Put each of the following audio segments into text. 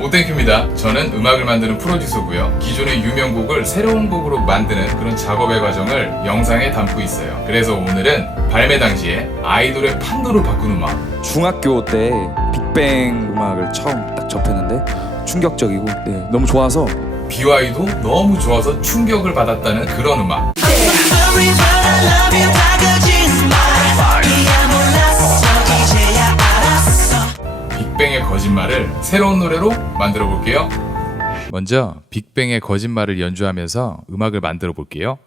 오땡큐입니다. 저는 음악을 만드는 프로듀서고요. 기존의 유명 곡을 새로운 곡으로 만드는 그런 작업의 과정을 영상에 담고 있어요. 그래서 오늘은 발매 당시에 아이돌의 판도를 바꾼 음악 중학교 때 빅뱅 음악을 처음 딱 접했는데 충격적이고 네, 너무 좋아서 BY도 너무 좋아서 충격을 받았다는 그런 음악 Sorry, 거짓말을 새로운 노래로 만들어 볼게요. 먼저 빅뱅의 거짓말을 연주하면서 음악을 만들어 볼게요.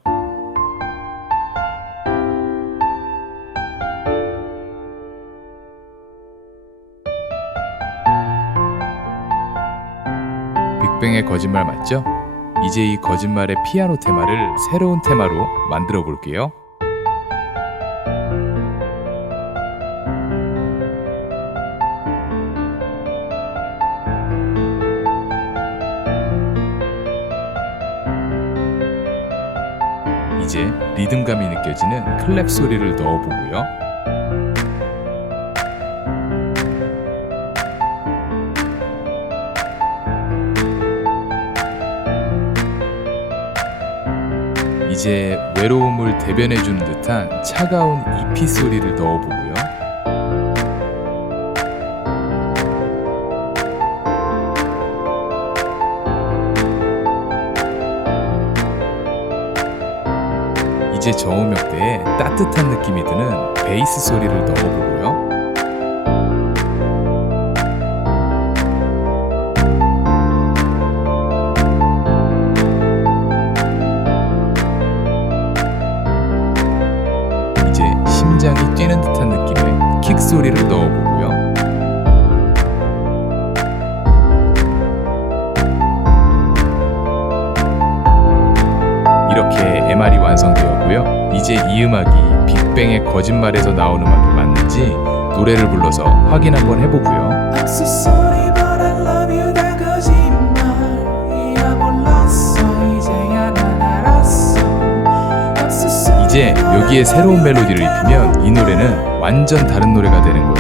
빅뱅의 거짓말 맞죠? 이제 이 거짓말의 피아노 테마를 새로운 테마로 만들어 볼게요. 이제 리듬감이 느껴지는 클랩 소리를 넣어보고요. 이제 외로움을 대변해주는 듯한 차가운 이피 소리를 넣어보고요. 이제 저음역대에 따뜻한 느낌이 드는 베이스 소리를 넣어보고요. 이제 심장이 뛰는 듯한 느낌의 킥 소리를 넣어보고요. 이렇게 MR이 완성되 었고요. 이제 이 음악이 빅뱅의 거짓말에서 나온 음악이 맞는지 노래를 불러서 확인 한번 해보고요. 이제 여기에 새로운. 멜로디를 다 입히면 이 노래는 완전 다른 노래가 되는 거예요.